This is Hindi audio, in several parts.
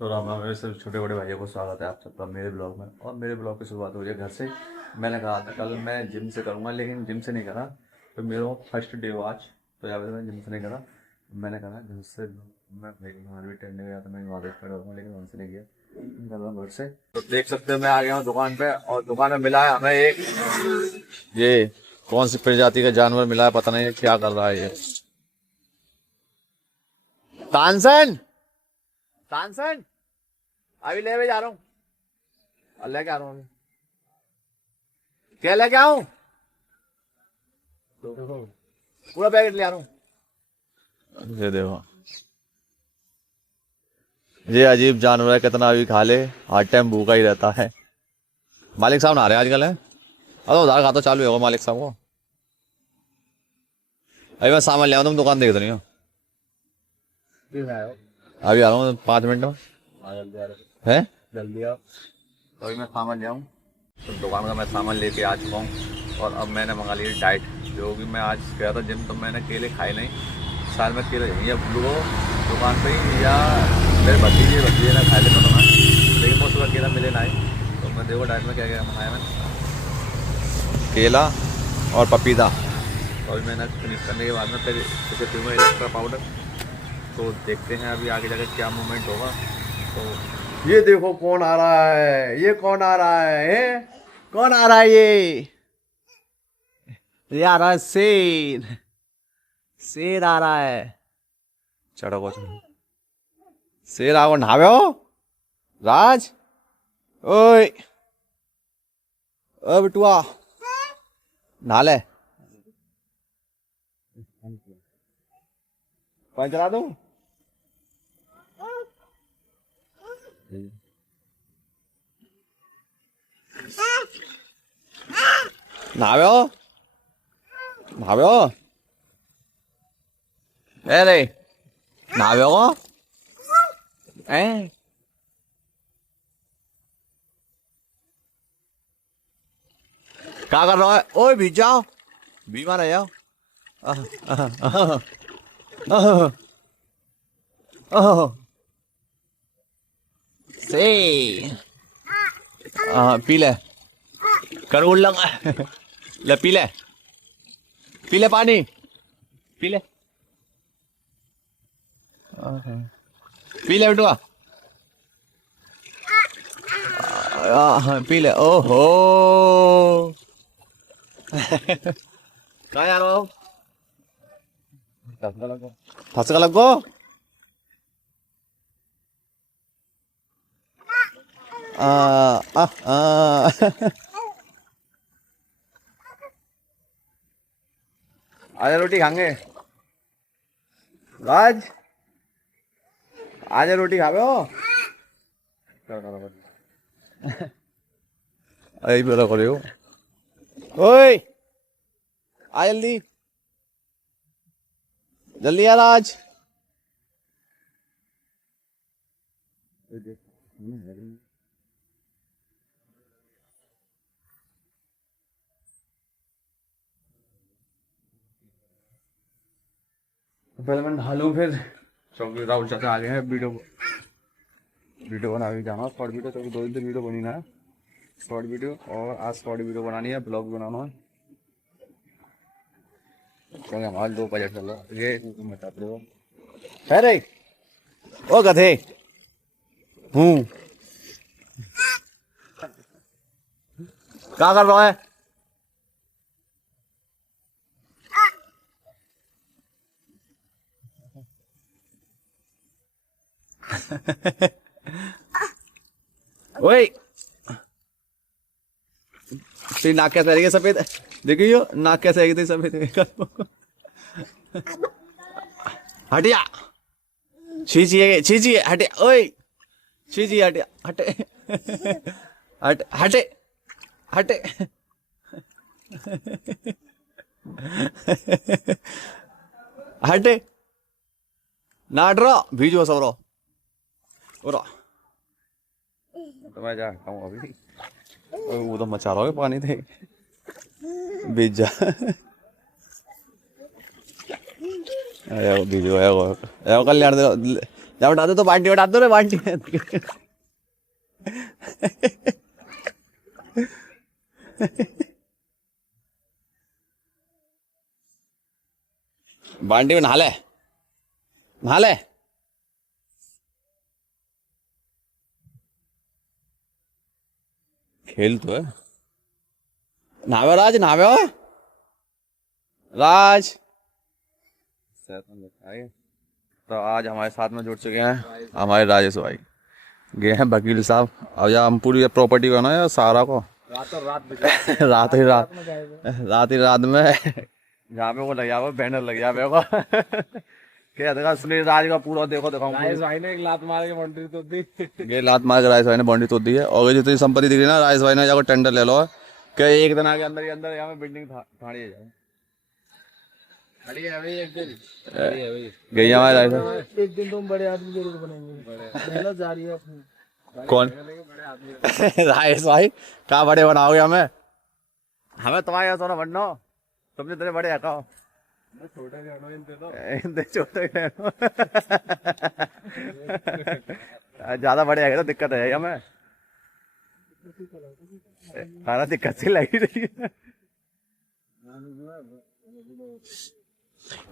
तो राम राम, मेरे सभी छोटे बड़े भाइयों को स्वागत है आप सबका मेरे ब्लॉग में। और मेरे ब्लॉग की शुरुआत हो रही है घर से। मैंने कहा था कल मैं जिम से करूँगा, लेकिन जिम से नहीं करा। तो मेरा फर्स्ट डे हो आज। तो यहाँ पे मैं जिम से नहीं करा। मैंने कहा जिम से मैं भाई बाहर भी टहलने गया था, मैं वहाँ पे खड़ा हूँ, लेकिन वहाँ से नहीं गया, निकल रहा हूँ घर से। तो देख सकते हो मैं आ गया हूँ दुकान पे, और दुकान में मिला है हमें एक ये कौन सी प्रजाति का जानवर मिला है, पता नहीं क्या कर रहा है ये। तानसेन, तानसेन, अभी ले जा रहा हूँ। लेके आ रहा हूँ। क्या लेके आऊं? पूरा पैकेट ले आ रहा हूँ। ये देखो, ये अजीब जानवर है, कितना भी खा ले हर टाइम भूखा ही रहता है। मालिक साहब नहा रहे हैं आजकल है। अरे उधार खाता चालू होगा मालिक साहब को। अभी मैं सामान ले आऊँ, तुम दुकान देख रही हो। अभी आ रहा हूँ 5 मिनट में। है जल्दी आओ। तो अभी मैं सामान ले आऊँ। तो दुकान का मैं सामान लेके आ चुका हूँ, और अब मैंने मंगा लिया डाइट। जो कि मैं आज गया था जिम, तो मैंने केले खाए नहीं। शायद मैं केले या वो दुकान पे ही, या मेरे भतीजे ने खाए थे पता नहीं, लेकिन वो सुबह केला मिले ना ही। तो मैं देखो डाइट में क्या क्या मंगाया मैंने, केला और पपीता। तो अभी मैंने फिनिश करने के बाद में फिर इसे पीऊँगा इलेक्ट्रा पाउडर। तो देखते हैं अभी आगे जाकर क्या मूवमेंट होगा। तो ये देखो कौन आ रहा है, ये कौन आ रहा है? कौन आ रहा है ये आ रहा है शेर। शेर आ रहा है। चढ़ो को चढ़ो। शेर आओ नहावे हो राज। ओए ओ बिटुआ, नहा ले। पानी चला दूं? नहावे हो, नहावे हो। ए रे, नहावे हो ए। क्या कर रहा है? ओए भीग जाओ, बीमार है जाओ। आह, आह, आह, आह, आह, से पी ले, कर उल्लंघ। ले पी ले, पी ले पानी, पी ले, पी ले बेटुआ। पी ले। ओहो कहाँ जा रहा हो? फंस का लगो। आजा रोटी खाएंगे राज, आजा रोटी खावे हो। अरे बोला करे हो। ओए आ जल्दी, जल्दी आ राज। पहले मैं नहा लूं, फिर चौकी राहुल चाचा आ गए हैं। वीडियो बना के जाना शॉर्ट वीडियो, तो 2 दिन वीडियो बनी ना है शॉर्ट वीडियो, और आज शॉर्ट वीडियो बनानी है, ब्लॉग बनाना है, क्योंकि हमारा 2 बजट चल रहा है। ये बताते हो है रे ओ गधे हूँ, क्या कर रहा है? ओए तेरी नाक कैसे रहेगी सफेद? देखियो नाक कैसे रहेगी तेरी सफेद। हटिया, छीजिए छीजिए, हटे ओए, छीजिए हटिया, हटे हट हटे हटे। हटे ना डरो, भीजो सब रो उरो। तो मैं जा हूँ अभी, वो तो मचा रहा है पानी थे बीज जा। बीजो है कल्याण जब उठा दो तो बाल्टी उठा दो रे बाल्टी। बाल्टी में नहा ले, नहा ले। खेल तो है। नहावे राज, नहावे हो राज। तो आज हमारे साथ में जुड़ चुके हैं हमारे राजेश भाई, गए हैं वकील साहब। अब यार हम पूरी प्रॉपर्टी को ना यार सारा को रात ही रात में यहाँ पे वो लग जाओ, बैनर लग जाओ। क्या देखा सुनील राज का पूरा देखो राजेश भाई ने एक लात मार के बाउंड्री तो दी। ये लात मार के राजेश भाई ने बाउंड्री तोड़ दी है। और जितनी संपत्ति दिख रही ना, राजेश भाई ने जाकर टेंडर ले लो क्या एक दिन आगे अंदर ही अंदर यहाँ में बिल्डिंग ठाड़ी है जाए। गई हमारे एक दिन तुम बड़े आदमी जरूर बनेंगे, जा रही है अपनी। कौन? राजेश भाई क्या बड़े बनाओगे हमें? हमें तुम्हारे यहाँ सोना बनना, तुमने इतने बड़े हटाओ। छोटे ज्यादा बड़े है तो दिक्कत है हमें, सारा दिक्कत सी लगी रही है।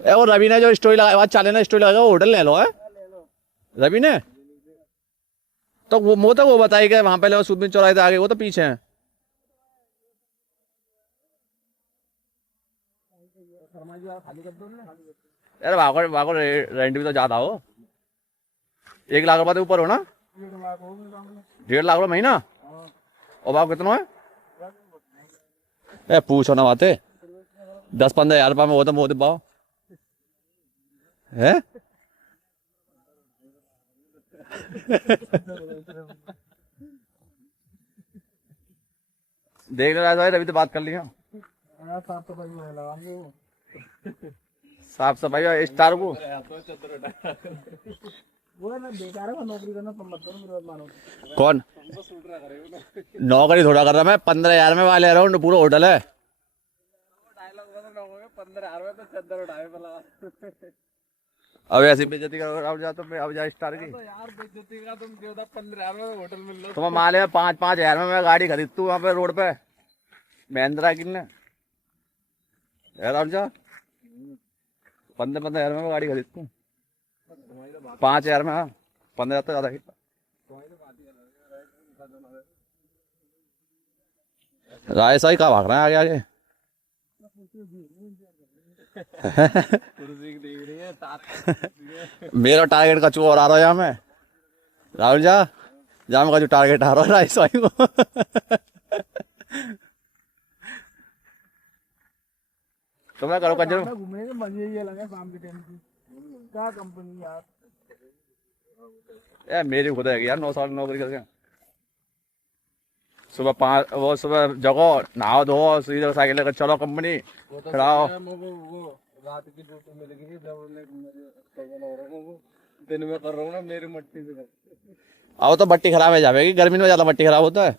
वो रवि ने जो स्टोरी लगा चाले ना स्टोरी लगा, वो होटल ले लो है रवि ने। तो वो बताई कि वहां पहले वो सुदबिन चौराहे आगे, वो तो पीछे है। यार वाको रेंट भी तो ज्यादा हो, 1 लाख रुपए ऊपर हो ना? 1.5 लाख रुपए महीना। और भाव कितना है? पूछो ना बातें, 10-15 हज़ार रुपये में वो तो मोदी भाव है। देख रहा है रवि तो बात कर लिया। साफ सफाई स्टार को कौन नौकरी थोड़ा कर रहा, मैं 15,000 में वाले अराउंड पूरा होटल है। 15,000 में तो चद्दर उठाए वाला। अब ऐसी बेइज्जती करोगे अब जा तो अब जा स्टार की। तो यार बेइज्जती का तुम क्यों 15,000 में होटल मिल लो। तुम माले में 5-5 हज़ार में मैं गाड़ी खरीद तू वहाँ पे रोड पे महिंद्रा किन यार जा 15 हज़ार में गाड़ी खरीद तू 5 हज़ार में। हाँ 15 तो ज्यादा राय साई कहाँ भाग रहे हैं आगे आगे। मेरा टारगेट का चूहा और आ रहा है यहाँ में। राहुल जा जहाँ का जो टारगेट आ रहा है राय साई को। तो मैं करो कंजर घूमने का मजे ये लगा शाम के टाइम की क्या कंपनी यार। मेरी खुद है यार 9 साल नौकरी करके सुबह 5 वो सुबह जगो नहाओ धो सीधे साइकिल लेकर चलो कंपनी फिर आओ। रात की ड्यूटी मिल गई दिन में कर रहा हूँ ना मेरी मट्टी से। अब तो बट्टी खराब है जाएगी, गर्मी में ज्यादा बट्टी खराब होता है।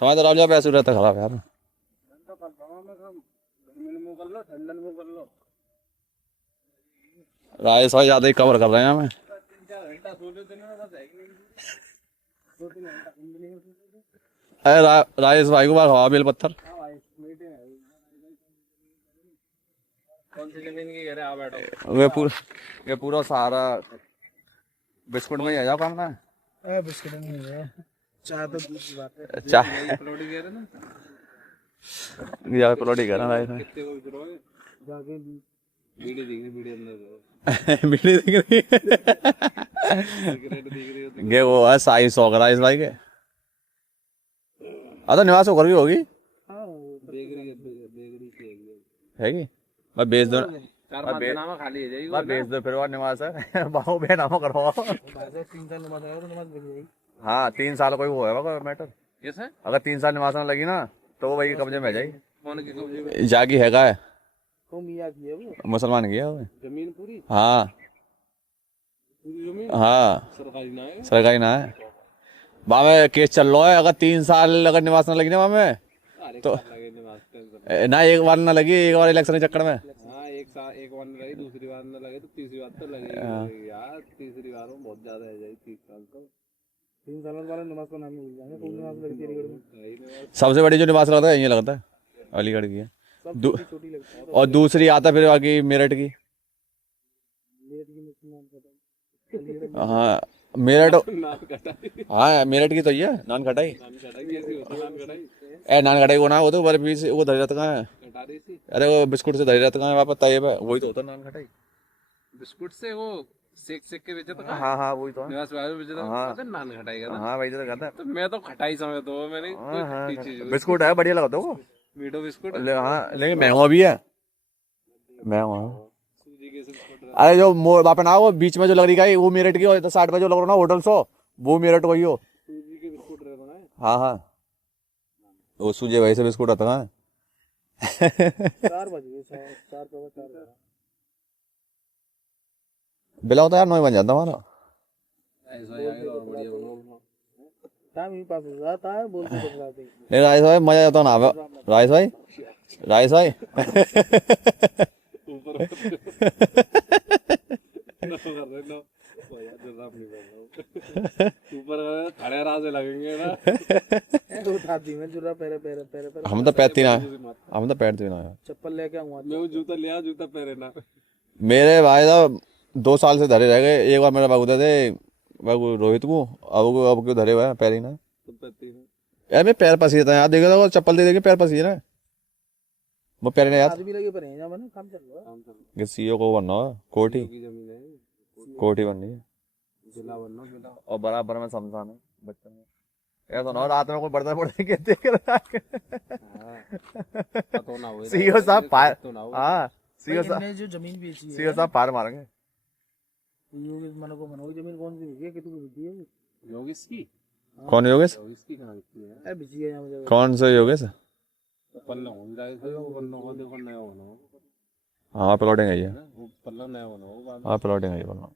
तुम्हारे तो राजा पैसे रहता खराब यार। राय साहब ज्यादा ही कवर कर रहे हैं हमें। अरे राजेश भाई को हवा बेल पत्थर। कौन सी जमीन की कह रहे आप बैठो। ये पूरा सहारा बिस्कुट में ही आ जाओ काम ना। बिस्कुट नहीं है चाय तो दूसरी बात है। चाय प्लॉटी कह रहे ना यार प्लॉटी कर रहा है कितने को विद्रोह जाके वीडियो देख रही वीडियो अंदर वीडियो देख रही सिगरेट देख रही है। ये वो है साई सौ करा इस भाई के। तो निवास होकर भी होगी है कि मैं बेच दो 4-5 नामा खाली है जाएगी मैं बेच दो फिर और निवास है बाहू बे नामो करवाओ। 3 साल नमाज आएगा तो नमाज बिक जाएगी। हाँ 3 साल कोई वो है मैटर। यस है अगर 3 साल निवास में लगी ना तो वो वही कब्जे में आ जाएगी। कौन के कब्जे में जागी है का है तो मियां की है वो मुसलमान की है वो। जमीन पूरी हाँ पूरी जमीन हाँ सरकारी ना है। सरकारी ना है वहाँ में केस चल रहा है। अगर 3 साल अगर निवास ना लगी ना वहाँ में तो ना एक बार ना लगी, एक बार इलेक्शन के चक्कर में। हाँ 1 एक बार नहीं लगी, दूसरी बार न लगे तो तीसरी बार तो लगेगी यार। तीसरी बार में बहुत ज्यादा है जाए 30 साल तो। 3 साल वाले नमाज का नाम भूल जाएंगे। कौन नमाज लगती है अलीगढ़ में? सबसे बड़ी जो निवास लगता है यही लगता है, अलीगढ़ की है। सब छोटी लगती है। और दूसरी आता फिर बाकी मेरठ की। हाँ मेरठ, हाँ मेरठ की तो ये नान खटाई। ए नान खटाई वो ना, वो तो बर्फी से वो धरी रहता कहाँ है, अरे वो बिस्कुट से धरी रहता कहाँ है वापस तैयब है, वही तो होता है नान खटाई। बिस्कुट से वो सेक सेक के बेचे तो हाँ हाँ वही तो है। निवास बाहर बेचे तो हाँ। पता है नान खटाई का ना। हाँ वही तो कहता है। तो मैं तो खटाई समझता हूँ मैंने। हाँ हाँ कोई चीज बिस्कुट है, बढ़िया लगता है वो। मीठो बिस्कुट हाँ लेकिन महंगा भी है, महंगा। सूजी के बिस्कुट। अरे जो वापस ना वो बीच में जो लग रही है वो मेरठ की, और 60 में जो लग रहा ना होटल सो, वो मेरठ वही हो। सूजी के बिस्कुट रहता है। हाँ हाँ वो सूजे वैसे बिस्कुट आता है। 4 बज गए, 4 बिला होता यार 9 बन जाता हमारा। ऐसा आएगा और बढ़िया बनाओ। टाइम ही पास हो जाता है बोलते बतलाते। नहीं राइस भाई मजा आता ना, राइस भाई, राइस भाई। ऊपर ऊपर खड़े राजे लगेंगे ना। उठाती मैं जुरा पैरे पैरे पैरे पैरे। हम तो पैरती ना, हम तो पैरती ना यार। चप्पल लेके आऊंगा मैं, वो जूता लिया, जूता पहरे ना। मेरे भाई साहब 2 साल से धरे रह गए। एक बार मेरा बाबू थे बाबू रोहित को, अब क्यों धरे हुए हैं पैर ही ना यार। मैं पैर पसी था यार, देखा था चप्पल दे देके पैर पसी ना, वो पैर नहीं यार। आदमी लगे पर हैं बना, काम चल रहा है। सीईओ को बनना है, कोठी की जमीन है, कोठी बननी है, जिला बनना जिला। और बराबर में शमशान है बच्चन में। ऐसा ना हो रात में कोई बढ़ता बढ़ता के देख रहा है। तो ना हो सीईओ साहब पार, तो ना हो। हाँ सीईओ साहब, ने जो जमीन बेची है, सीईओ साहब पार मारेंगे। योगेश मनो को मनो जमीन कौन सी बेची है, कितनी बेची है? योगेश की। कौन योगेश? योगेश की कहां बेची है? अरे बेची है मुझे। कौन सा योगेश? पल्ला हो जाए तो पन्ना को देखो नया बनो। हाँ प्लॉटिंग है ये, वो पल्ला नया बनो। हाँ प्लॉटिंग है ये बनना।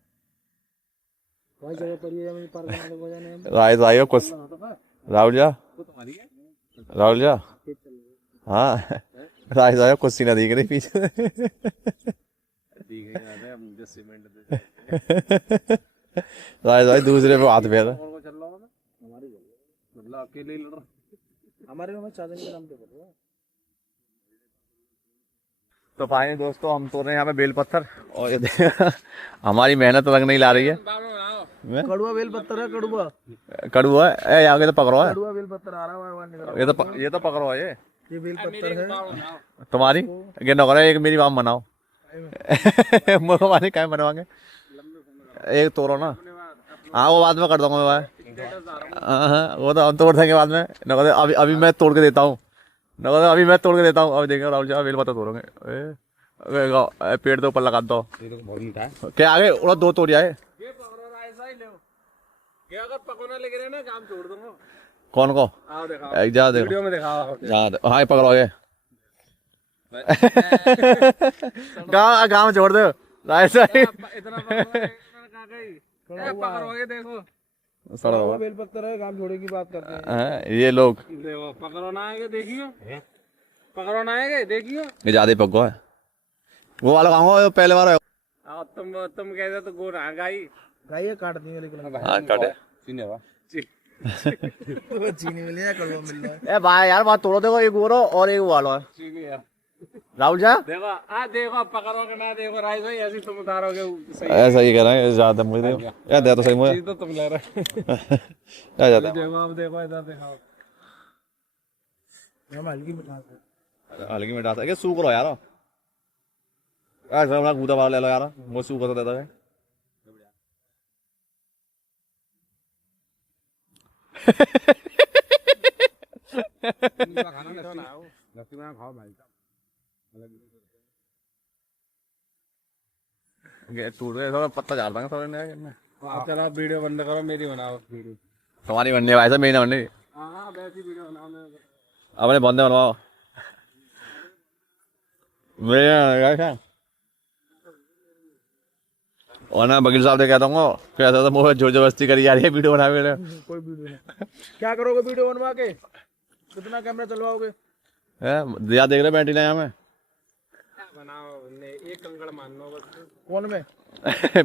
भाई जगह पर ये जमीन पार बनाने को जाने हम। राइस आइयो कुछ, राहुल जा, वो तुम्हारी है। राहुल जा। हाँ राइस आइयो कुछ सीना दिख रही पीछे। ठीक है याद है, हम मुझे सीमेंट दे। राइस भाई दूसरे पे हाथ फेर। और चल रहा है हमारी जगह, मतलब अकेले ही लड़ रहा। हमारे में चादर के नाम पे कर रहा है। तो फाइनली दोस्तों हम तोड़ रहे हैं यहाँ पे बेल पत्थर, और ये हमारी मेहनत लग नहीं ला रही है। कड़ुआ बेल पत्थर है, कड़ुआ कड़ुआ है यहाँ के तो पकड़ो है, कड़ुआ बेल पत्थर आ रहा है। ये तो पकड़ो है ये बेल पत्थर है तुम्हारी। ये नौकर है, एक मेरी माम बनाओ। मुझे क्या बनवाएंगे, एक तोड़ो ना। हाँ वो बाद में कर दूंगा मैं, हाँ वो तो हम तोड़ देंगे बाद में। नौकर अभी मैं तोड़ के देता हूँ, नौकर अभी मैं तोड़ के देता हूँ। अभी देखेंगे राहुल जी बेल पत्थर तोड़ोगे, पेड़ तो ऊपर लगा दो। क्या आगे उड़ा 2 तोड़ जाए। अगर पकड़ना लेके रहना काम छोड़ दूंगा। कौन को? आओ दिखाओ जा देखो वीडियो में दिखाओ। हाँ ये पकड़ो ये। गाँव छोड़ दो राइस भाई। इतना पकड़ोगे देखो। सड़ो बेल पत्थर है, काम छोड़े की बात करते हैं। ये लोग देखो पकड़ो ना आएंगे देखियो, पकड़ो ना आएंगे देखियो। ये ज्यादा ही पक्को है, वो वाला खाऊंगा पहले बार। तुम कहते तो गोर गाई गाई काट दी लेकिन। हाँ काटे चीनी मिल रहा है, कड़वा मिल रहा है। ए भाई यार बात तोड़ो, देखो एक गोरो और एक वाला है। चीनी यार राहुल जा देखो पकड़ोगे ना, देखो राइस भाई ऐसे तुम उतारोगे सही। ऐसा ही कह रहा है ज्यादा मुझे यार दे तो सही मुझे तो तुम ले रहे ज्यादा। देखो अब देखो इधर दिखाओ। हम हल्की मिठा हल्की में डाल के सूख रहा यार, ऐसा अपना कूदा वाला ले लो यार, वो सूख होता देता है। खाओ भाई टूट गए थोड़ा पत्ता झाड़ देंगे थोड़े ने। आप चलो वीडियो बंद करो, मेरी बनाओ वीडियो। तुम्हारी बननी है भाई साहब, मेरी ना बननी। हाँ वैसी वीडियो बनाओ, अपने बंदे बनवाओ मेरे क्या। और ना वकील साहब ने कहता हूँ कैसा था मुझे जोर जबरदस्ती करी जा रही है वीडियो बना मेरे। कोई वीडियो नहीं। क्या करोगे वीडियो बनवा के, कितना कैमरा चलवाओगे? यार देख रहे बैठी ना यहाँ में एक कंकड़ मानना बस। कौन में?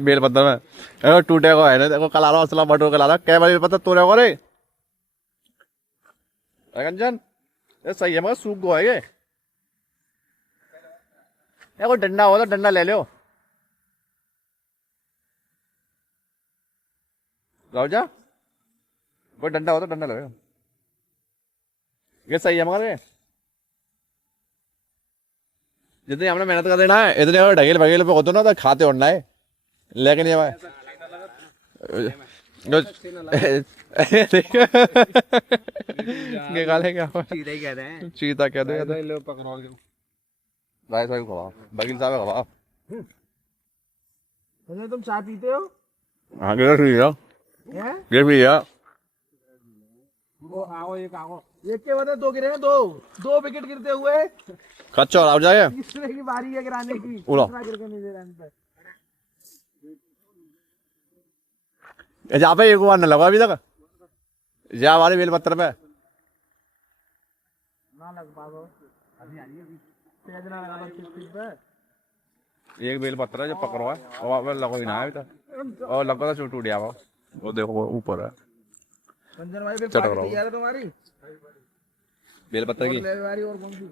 बेलपत्र में अरे टूटे को है ना, देखो कल आ रहा असला बटोर कल आ रहा, क्या बेलपत्र तोड़े को रे कंचन? ये सही है मगर सूख गो है ये कोई डंडा हो तो डंडा ले लो जा, कोई डंडा हो तो डंडा ले लो, ये सही है मगर ये जितनी हमने मेहनत कर देना है इतने अगर ढगेल भगेल पे होते ना तो खाते उड़ना है, लेकिन ये क्या सीधे ही कहते हैं। चीता कहते हैं लो पकड़ो के। भाई साहब खवा बकील साहब खवा तुम चाय पीते हो? हाँ गिर भी है हैं? गिर भी है वो आओ एक आओ। एक के बदले दो गिरे हैं, दो विकेट गिरते हुए। कच्चा और जाए तीसरे की बारी है गिराने की, उड़ा। तीसरा गिर के नहीं दे रहा इन पे। जहाँ पे एक बार न लगा अभी तक जा वाले बेलपत्र पे ना लग पाओ अभी आ रही है, तेज ना लगा बस किस पे। एक बेलपत्र है जो पकड़ो है और लगो ही ना है अभी तक, और लगा तो टूट गया वो देखो वो ऊपर है संजन भाई फिर चटक पार्टी रहा हूँ। तैयार है तुम्हारी? बेलपत्र की और ले वाली और कौन सी?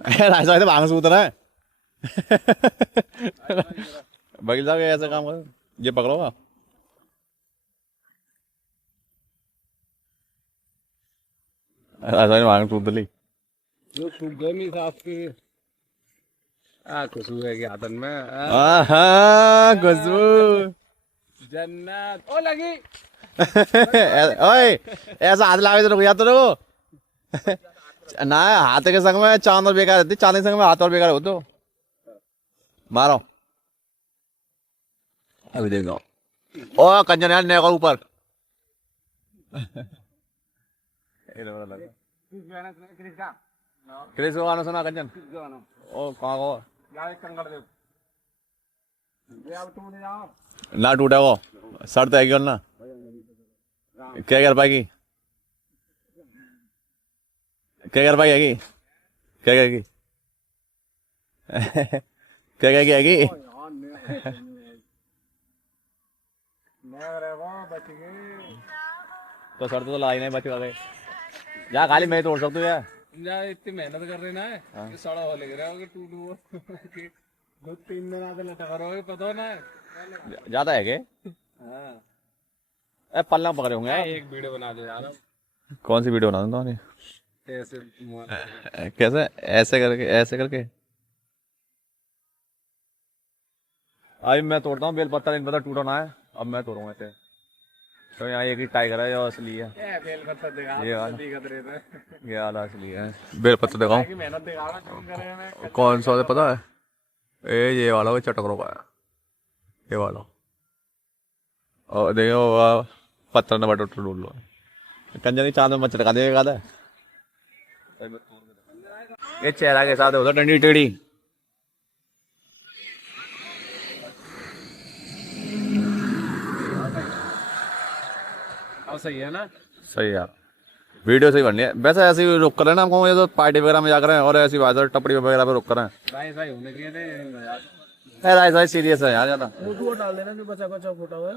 राजा तो भांग से उतरा है बकील साहब ऐसा काम कर ये पकड़ोगा राजा ने भांग से उतर ली जो सूख गए नहीं साफ के। खुशबू है कि आतन में। खुशबू जन्नत ओ लगी। ओए ऐसा हाथ लावे तो रुक जा तो ना हाथ के संग में चांद और बेकार रहती, चांद के संग में हाथ और बेकार हो तो मारो अभी देखो ओ कंजन यार नेको ऊपर क्रिस को गाना सुना कंजन ओ कहाँ को कंकड़ दे। अब तुम नहीं जाओ। ना टूटा वो शर्त है क्यों ना क्या कर पाएगी क्या कर पाएगी क्या करेगी क्या करेगी तो शर्त तो लाई नहीं बच गए जा खाली मैं तोड़ सकता हूँ यार जा इतनी मेहनत कर रहे ना है कि सड़ा हो लग रहा है कि टूट वो कि 2-3 दिन आते लटक रहे हो पता ना है। ज्यादा है क्या हाँ पल्ला पकड़े होंगे आप। एक वीडियो बना दो यार। कौन सी वीडियो बना दूँ तुम्हारी ऐसे कैसे ऐसे करके अभी मैं तोड़ता हूँ बेलपत्ता इन पता टूटा ना है अब मैं तोड़ूंगा इसे तो यहाँ एक ही टाइगर है जो असली है बेलपत्ता दिखा ये वाला दिखत रहे थे। ये वाला असली है बेलपत्ता दिखाऊं कि मेहनत दिखा रहा तुम करे में। कौन सा है पता है ये वाला वो चटकरों का है ये वाला और देखो पत्थर ने बटो ढूंढ लो कंजन की चांद में मच्छर का देगा था ये चेहरा के साथ होता डंडी टेढ़ी अब सही है ना। सही यार वीडियो सही बननी है वैसे ऐसे ही रुक कर है ना हमको ये तो पार्टी वगैरह में जाकर और ऐसी बात है टपड़ी वगैरह पे रुक कर है भाई सही होने के लिए ऐसा सीरियस है यार ज्यादा फोटो डाल देना जो बचा बचा फोटा हुआ है,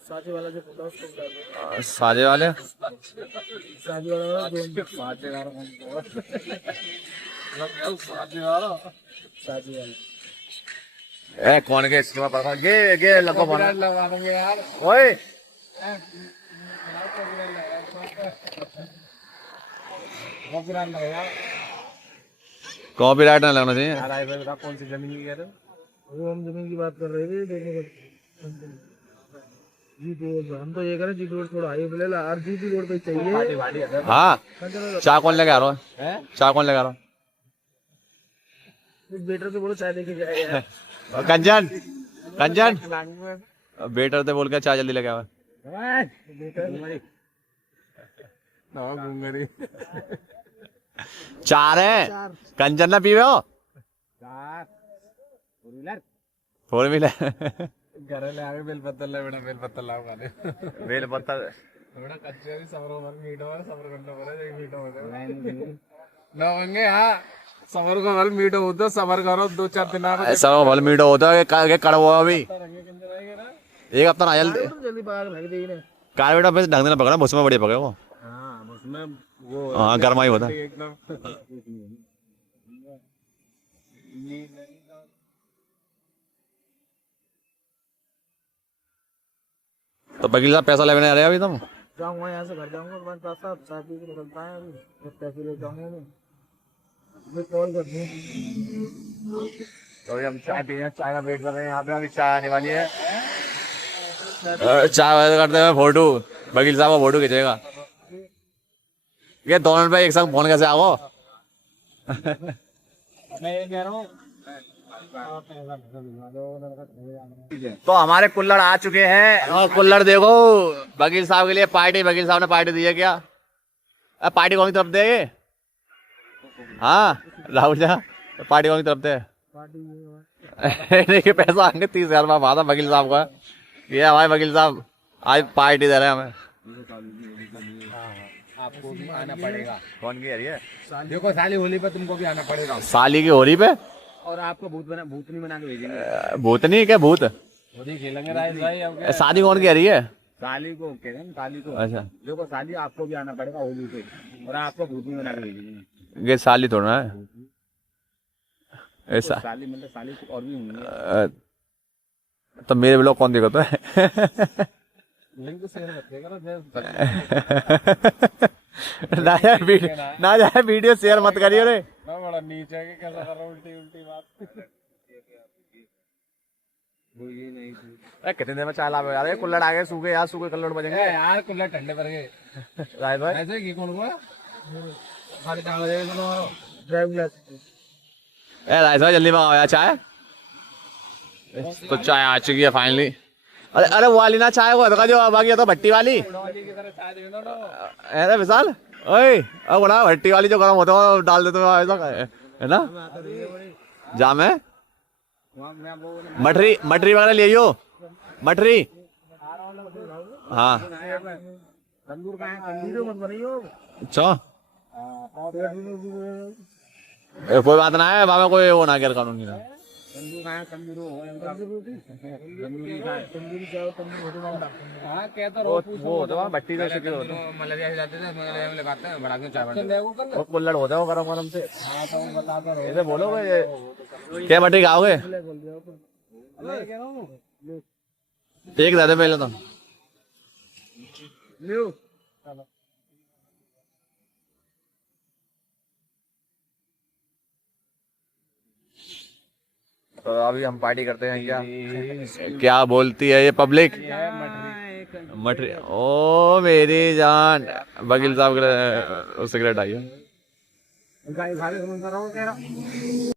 साथी वाला जो फोटा उसको डाल देना। साजे वाले साथी वाला साथी वाला ए कौन के इसमें पकड़ गे लगो बना लगा देंगे यार। ओए कॉपीराइट ना लगना चाहिए कौन सी जमीन की कह रहे हो? वो हम जमीन की बात कर रहे थे देखो जी रोड हम तो ये करें जी रोड थोड़ा हाई बोले ला और जी रोड पे चाहिए। हाँ चाय कौन लेके आ रहा है चाय कौन लेके आ रहा इस बेटर से बोलो चाय देके जाएगा। है कंजन कंजन बेटर से बोल के चाय जल्दी लेके आ चार है कंजन ना पीवे हो फोर व्हीलर घर ले आगे बेलपत्ता ले बेटा बेलपत्ता लाओ खाने बेल पत्ता बेटा कच्चे भी सब्र भर मीठो है सब्र करना पड़ेगा एक मीठो हो जाए ना होंगे हाँ सबर को भल मीठो होता सबर करो 2-4 दिन आप ऐसा भल मीठा होता है कड़वा अभी एक हफ्ता ना जल्दी जल्दी पका के फेंक दी ने कार बेटा बस ढंग से ना पकड़ा उसमें बढ़िया पकड़े वो हाँ उसमें वो हाँ गर्मा ही होता है। एकदम तो वकील साहब पैसा लेने आ रहे हैं अभी तुम? जाऊंगा यहाँ से घर जाऊंगा तुम्हारे पास साहब चाय पी के निकलता है अभी जब पैसे ले जाऊंगा मैं कॉल कर दूँ तो अभी हम चाय पी रहे हैं चाय का वेट कर रहे हैं यहाँ पे अभी चाय आने वाली है चाय वाय करते हुए फोटो वकील साहब का फोटो खींचेगा ये दोनों पे एक साथ फोन कैसे आओ? मैं ये कह रहा हूँ तो हमारे कुल्लड़ आ चुके हैं और कुल्लड़ देखो वकील साहब के लिए पार्टी वकील साहब ने पार्टी दी है क्या? पार्टी कौन सी तरफ दे ये? हाँ राहुल जी पार्टी कौन सी तरफ दे? नहीं पैसा आएंगे 30,000 रुपया वादा वकील साहब का ये हमारे वकील साहब आज पार्टी दे रहे हैं हमें। आपको भी आना पड़ेगा कौन की है? देखो साली होली पे तुमको भी आना पड़ेगा साली की होली पे और आपको भूतनी बना के भेजेंगे भूतनी क्या भूत? होली खेलेंगे राइस भाई अब क्या? शादी कौन की रही है? साली को कह रहे हैं साली को अच्छा देखो साली आपको भी आना पड़ेगा होली पे और आपको भूतनी बना के भेजेंगे ये साली थोड़ा है ऐसा साली मतलब साली और भी होंगे तो मेरे ब्लॉग कौन देखता है? लिंक शेयर मत करो ना जाए वीडियो शेयर मत करिए रे। मैं बड़ा नीचे के कैसा कर रहा हूँ उल्टी उल्टी बात वो ये नहीं थी कितने देर में चाय ला यार कुल्लड़ आ गए सूखे यार सूखे कुल्लड़ बजेंगे यार कुल्ला ठंडे पर गए राइट भाई ऐसे की कौन हुआ खाली चावल दे दो ड्राइव ग्लास ए राइट भाई जल्दी मंगाओ यार चाय। तो चाय आ चुकी है फाइनली। अरे वो वाली ना चाय वो अदका जो बाकी तो भट्टी वाली अरे विशाल ओए अब बोला भट्टी वाली जो गर्म होता है वो डाल देते हो ऐसा है ना जाम है मटरी मटरी वगैरह ले आइयो मटरी। हाँ तंदूर का है तंदूर मत बनाइयो अच्छा कोई बात ना है वहाँ कोई वो ना गैर कानूनी ना तंदूर का है तंदूर तंदूरी चाय तंदूर रोटी मांगता हाँ कहता रो वो होता है भट्टी का शिकल होता मलेरिया जाते थे मलेरिया में लगाते हैं बड़ा के चाय बनाते हैं है कुल्लड़ होता है वो गरम गरम से हाँ तो बताता रहो ऐसे बोलोगे क्या मटरी खाओगे मैं कह रहा हूँ एक ज्यादा पहले तो न्यू तो अभी हम पार्टी करते हैं क्या क्या बोलती है ये पब्लिक मटरी ओ मेरी जान वकील साहब के सिगरेट आई है गाय खा के समझ रहा हूँ कह रहा